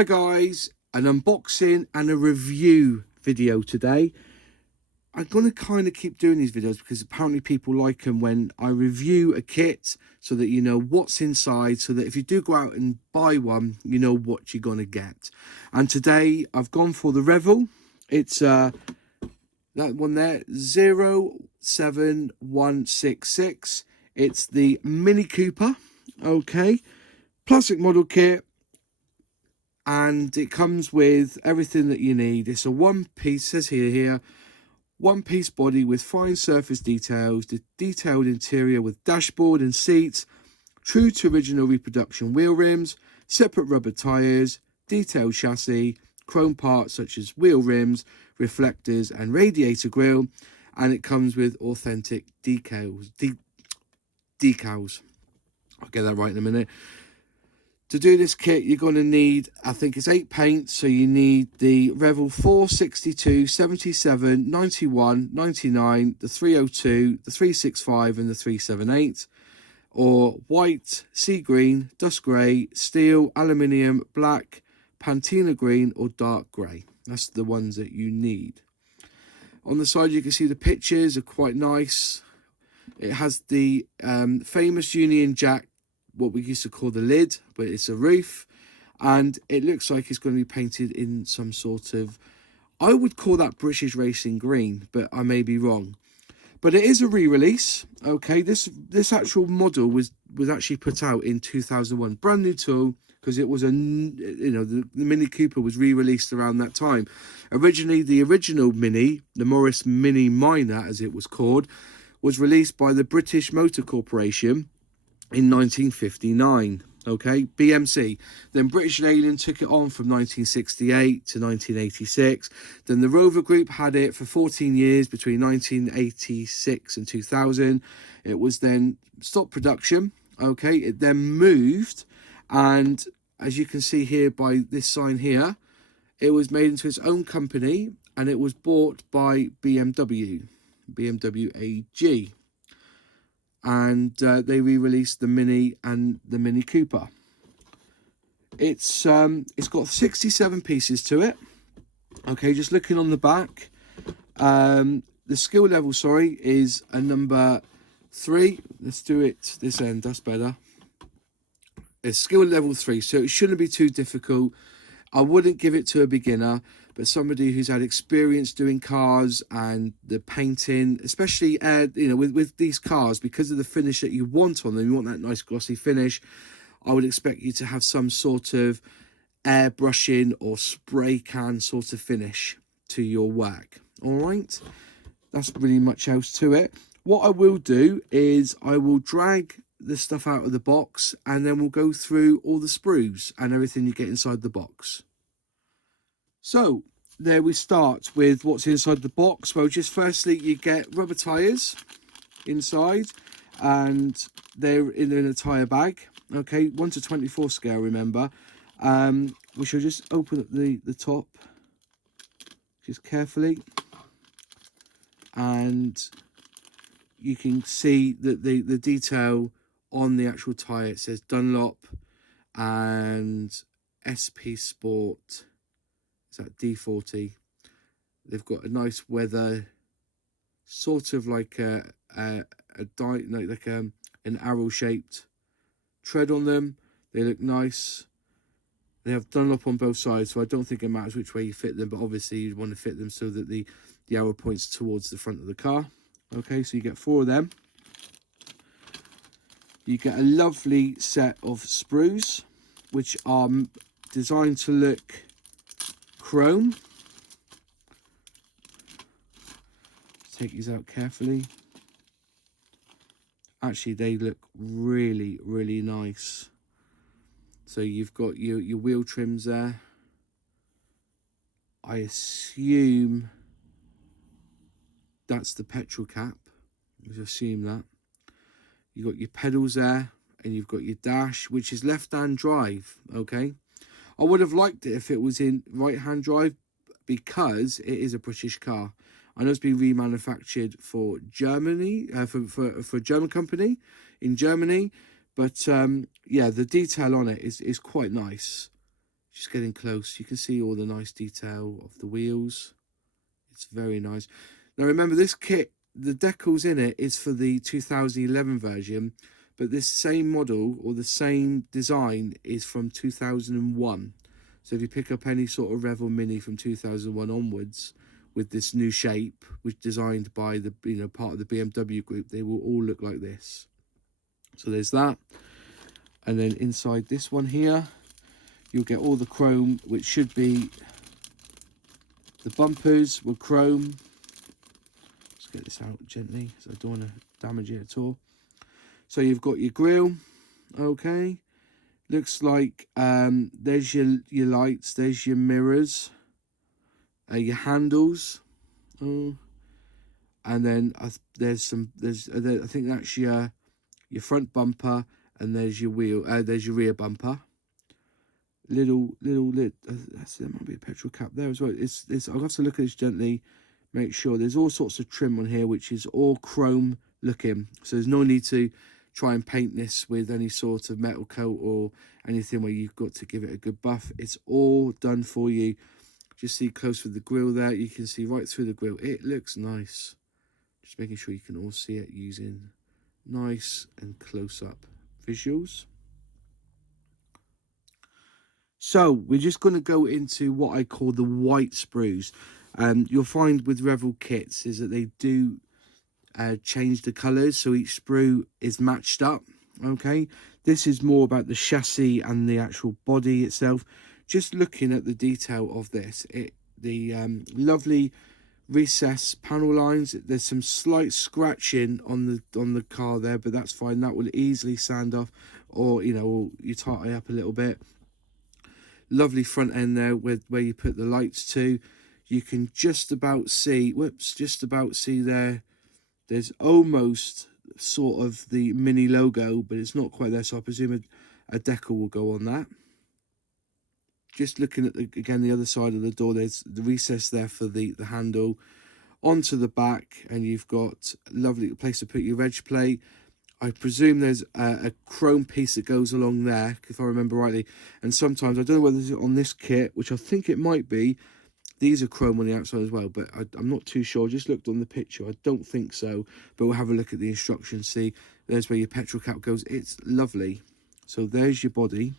Hi guys, an unboxing and a review video today. I'm going to kind of keep doing these videos because apparently people like them when I review a kit so that you know what's inside, so that if you do go out and buy one, you know what you're going to get. And today I've gone for the Revell. It's that one there, 07166. It's the Mini Cooper, okay, plastic model kit. And it comes with everything that you need. It's a one-piece, says here, one-piece body with fine surface details, the detailed interior with dashboard and seats, true to original reproduction wheel rims, separate rubber tyres, detailed chassis, chrome parts such as wheel rims, reflectors and radiator grille, and it comes with authentic decals. Decals. I'll get that right in a minute. To do this kit, you're going to need, I think it's 8 paints. So you need the Revell 462, 77, 91, 99, the 302, the 365 and the 378. Or white, sea green, dust grey, steel, aluminium, black, patina green or dark grey. That's the ones that you need. On the side you can see the pictures are quite nice. It has the famous Union Jack, what we used to call the lid, but it's a roof, and it looks like it's going to be painted in some sort of, I would call that British racing green, but I may be wrong. But it is a re-release. Okay, this actual model was actually put out in 2001, brand new tool, because it was the Mini Cooper was re-released around that time. Originally, the original Mini, the Morris Mini Minor as it was called, was released by the British Motor Corporation in 1959, okay, BMC. Then British Leyland took it on from 1968 to 1986. Then the Rover Group had it for 14 years between 1986 and 2000. It was then stopped production, okay. It then moved, and as you can see here by this sign here, it was made into its own company, and it was bought by BMW AG. And they re-released the Mini and the Mini Cooper. It's got 67 pieces to it. Okay, just looking on the back, the skill level, sorry, is a number 3. Let's do it this end, that's better. It's skill level 3, so it shouldn't be too difficult. I wouldn't give it to a beginner, but somebody who's had experience doing cars and the painting, especially with these cars, because of the finish that you want on them, you want that nice glossy finish. I would expect you to have some sort of airbrushing or spray can sort of finish to your work. All right, that's really much else to it. What I will do is I will drag the stuff out of the box, and then we'll go through all the sprues and everything you get inside the box. So there we start with what's inside the box. Well, just firstly you get rubber tyres inside, and they're in a tyre bag, okay, 1 to 24 scale, remember. We shall just open up the top just carefully, and you can see that the detail on the actual tyre, it says Dunlop and SP Sport. Is that D40? They've got a nice weather, sort of like an arrow shaped tread on them. They look nice. They have Dunlop on both sides, so I don't think it matters which way you fit them, but obviously you'd want to fit them so that the arrow points towards the front of the car. Okay, so you get 4 of them. You get a lovely set of sprues, which are designed to look chrome. Let's take these out carefully. Actually, they look really, really nice. So you've got your wheel trims there. I assume that's the petrol cap. Let's assume that. You've got your pedals there, and you've got your dash, which is left-hand drive, okay? I would have liked it if it was in right-hand drive, because it is a British car. I know it's been remanufactured for Germany, for a German company in Germany, but yeah, the detail on it is quite nice. Just getting close, you can see all the nice detail of the wheels. It's very nice. Now remember, this kit, the decals in it is for the 2011 version, but this same model or the same design is from 2001. So if you pick up any sort of Revell Mini from 2001 onwards with this new shape, which designed by the part of the BMW group, they will all look like this. So there's that. And then inside this one here, you'll get all the chrome, which should be the bumpers were chrome. Let's get this out gently, so I don't want to damage it at all. So you've got your grille, okay. Looks like there's your lights, there's your mirrors, your handles, and then I think that's your front bumper, and there's your wheel, there's your rear bumper. Little lid. There might be a petrol cap there as well. I'll have to look at this gently, make sure. There's all sorts of trim on here, which is all chrome looking. So there's no need to try and paint this with any sort of metal coat or anything where you've got to give it a good buff. It's all done for you. Just see close with the grille there. You can see right through the grille. It looks nice. Just making sure you can all see it using nice and close-up visuals. So we're just going to go into what I call the white sprues. You'll find with Revell kits is that they do change the colours, so each sprue is matched up. Okay, this is more about the chassis and the actual body itself. Just looking at the detail of this, the lovely recessed panel lines. There's some slight scratching on the car there, but that's fine. That will easily sand off, or you tighten up a little bit. Lovely front end there where you put the lights to. You can just about see, there. There's almost sort of the Mini logo, but it's not quite there. So I presume a decal will go on that. Just looking at again the other side of the door, there's the recess there for the handle. Onto the back, and you've got a lovely place to put your reg plate. I presume there's a chrome piece that goes along there, if I remember rightly. And sometimes, I don't know whether it's on this kit, which I think it might be, these are chrome on the outside as well, but I'm not too sure. I just looked on the picture. I don't think so, but we'll have a look at the instructions. See, there's where your petrol cap goes. It's lovely. So there's your body.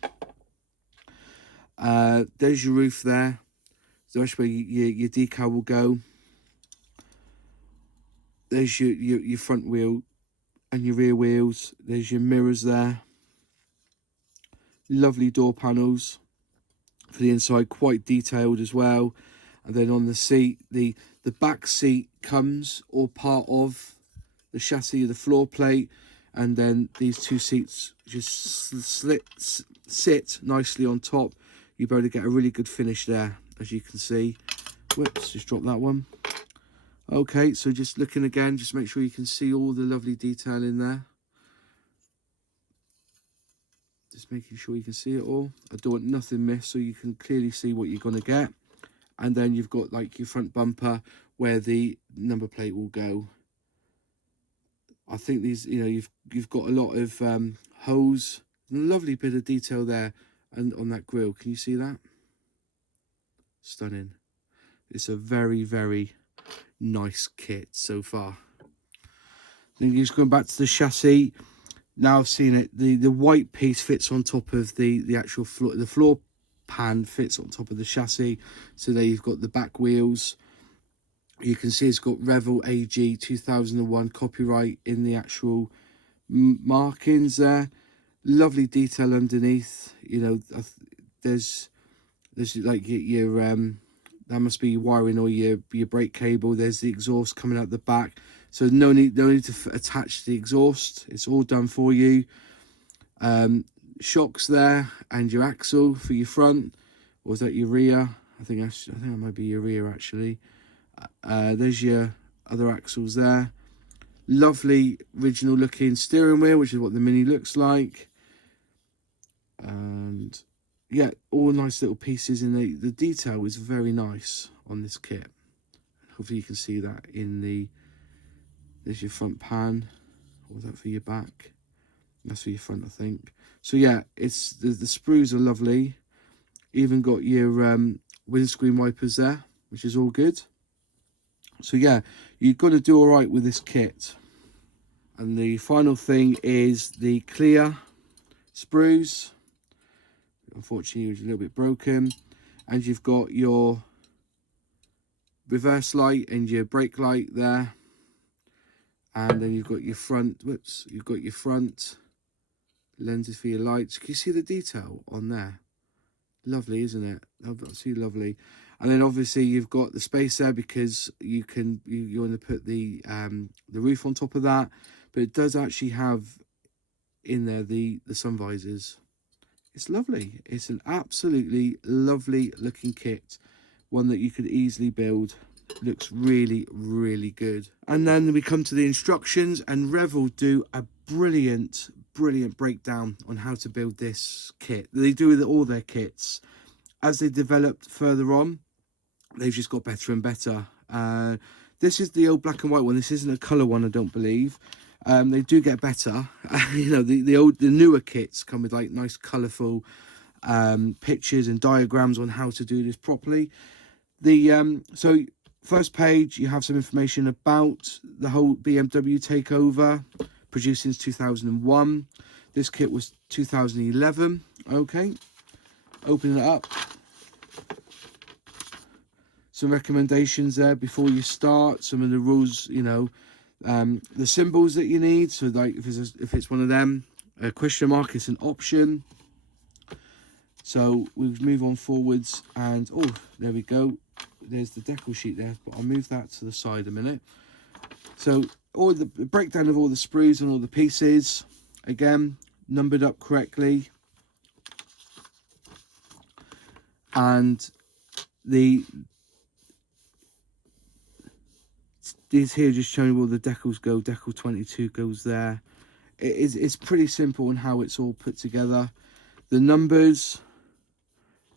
There's your roof there. So that's where your decal will go. There's your front wheel and your rear wheels. There's your mirrors there. Lovely door panels for the inside, quite detailed as well. And then on the seat, the back seat comes all part of the chassis of the floor plate, and then these two seats just sit nicely on top. You're able to get a really good finish there, as you can see. Whoops, just dropped that one. Okay, so just looking again, just make sure you can see all the lovely detail in there. Just making sure you can see it all. I don't want nothing missed, so you can clearly see what you're going to get. And then you've got like your front bumper where the number plate will go. I think these, you've got a lot of hose. Lovely bit of detail there, and on that grille. Can you see that? Stunning. It's a very, very nice kit so far. Then just going back to the chassis. Now I've seen it. The white piece fits on top of the actual floor. The floor pan fits on top of the chassis. So there you've got the back wheels. You can see it's got Revell AG 2001 copyright in the actual markings there. Lovely detail underneath. There's like your that must be your wiring or your brake cable. There's the exhaust coming out the back. So no need to attach the exhaust. It's all done for you. Shocks there, and your axle for your front. Or is that your rear? I think that might be your rear actually. There's your other axles there. Lovely original looking steering wheel, which is what the Mini looks like. And yeah, all nice little pieces in the detail is very nice on this kit. Hopefully you can see that in there's your front pan. Or is that for your back? That's for your front, I think. So yeah, it's the sprues are lovely. Even got your windscreen wipers there, which is all good. So yeah, you've got to do all right with this kit. And the final thing is the clear sprues. Unfortunately, it's a little bit broken. And you've got your reverse light and your brake light there. And then you've got your front, whoops, you've got your front lenses for your lights. Can you see the detail on there? Lovely, isn't it? Absolutely lovely. And then obviously you've got the space there because you want to put the roof on top of that, but it does actually have in there the sun visors. It's lovely. It's an absolutely lovely looking kit, one that you could easily build. Looks really, really good. And then we come to the instructions, and Revell do a brilliant breakdown on how to build this kit. They do with all their kits. As they developed further on, they've just got better and better. This is the old black and white one. This isn't a colour one, I don't believe. They do get better. You know, the newer kits come with like nice colourful pictures and diagrams on how to do this properly. So first page, you have some information about the whole BMW takeover, produced since 2001. This kit was 2011. Okay, open it up. Some recommendations there before you start. Some of the rules, you know, the symbols that you need. So like if it's one of them, a question mark is an option. So we'll move on forwards, and oh, there we go. There's the decal sheet there, but I'll move that to the side a minute. So all the breakdown of all the sprues and all the pieces, again, numbered up correctly. And these here just showing where the decals go. Decal 22 goes there. It's pretty simple in how it's all put together. The numbers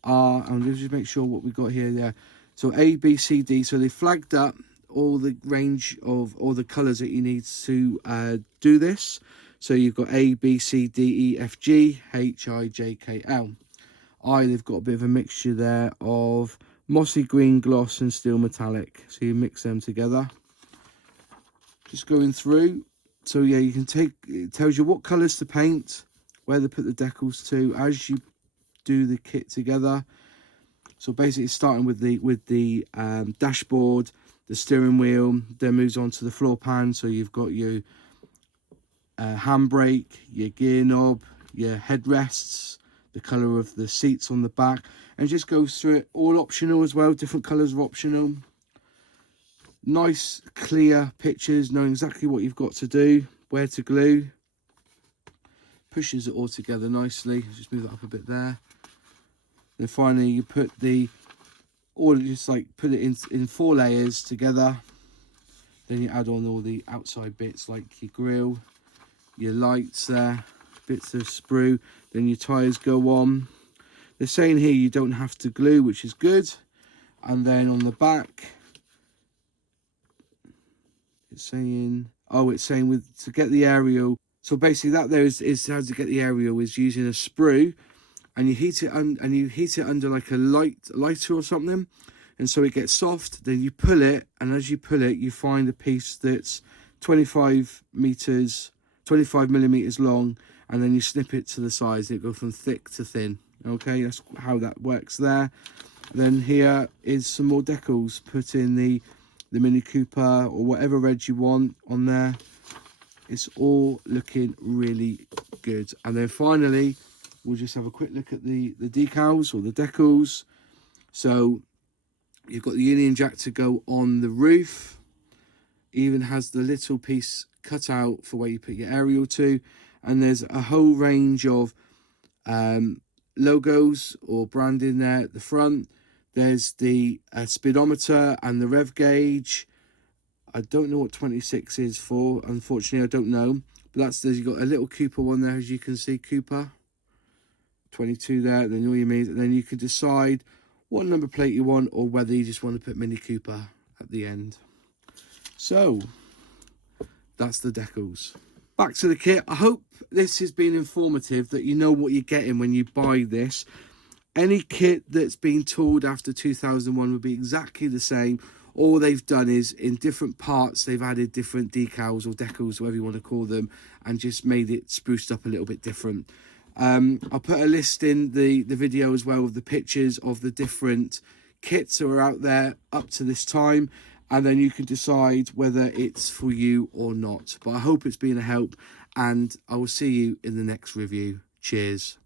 are, and let's just make sure what we got here. Yeah, so A, B, C, D. So they flagged up all the range of all the colours that you need to do this. So you've got A, B, C, D, E, F, G, H, I, J, K, L. They've got a bit of a mixture there of mossy green, gloss and steel metallic. So you mix them together. Just going through. So yeah, you can take, it tells you what colours to paint, where to put the decals to as you do the kit together. So basically starting with the dashboard, the steering wheel, then moves on to the floor pan. So you've got your handbrake, your gear knob, your headrests, the colour of the seats on the back, and just goes through it. All optional as well, different colours are optional. Nice clear pictures, knowing exactly what you've got to do, where to glue. Pushes it all together nicely. Just move that up a bit there. Then finally you put just like put it in 4 layers together. Then you add on all the outside bits like your grille, your lights there, bits of sprue. Then your tyres go on. They're saying here you don't have to glue, which is good. And then on the back, it's saying to get the aerial. So basically that there is how to get the aerial is using a sprue, and you heat it under like a lighter or something, and so it gets soft. Then you pull it, and as you pull it, you find a piece that's 25 millimeters long, and then you snip it to the size. It goes from thick to thin. Okay, that's how that works there. Then here is some more decals. Put in the Mini Cooper or whatever red you want on there. It's all looking really good. And then finally, we'll just have a quick look at the decals or the decals. So you've got the Union Jack to go on the roof. Even has the little piece cut out for where you put your aerial to. And there's a whole range of logos or branding there at the front. There's the speedometer and the rev gauge. I don't know what 26 is for. Unfortunately, I don't know. But you've got a little Cooper one there, as you can see, Cooper. 22 there, then all you need. And then you can decide what number plate you want, or whether you just want to put Mini Cooper at the end. So, that's the decals. Back to the kit. I hope this has been informative, that you know what you're getting when you buy this. Any kit that's been tooled after 2001 would be exactly the same. All they've done is, in different parts, they've added different decals or decals, whatever you want to call them, and just made it spruced up a little bit different. I'll put a list in the video as well of the pictures of the different kits that are out there up to this time, and then you can decide whether it's for you or not. But I hope it's been a help, and I will see you in the next review. Cheers.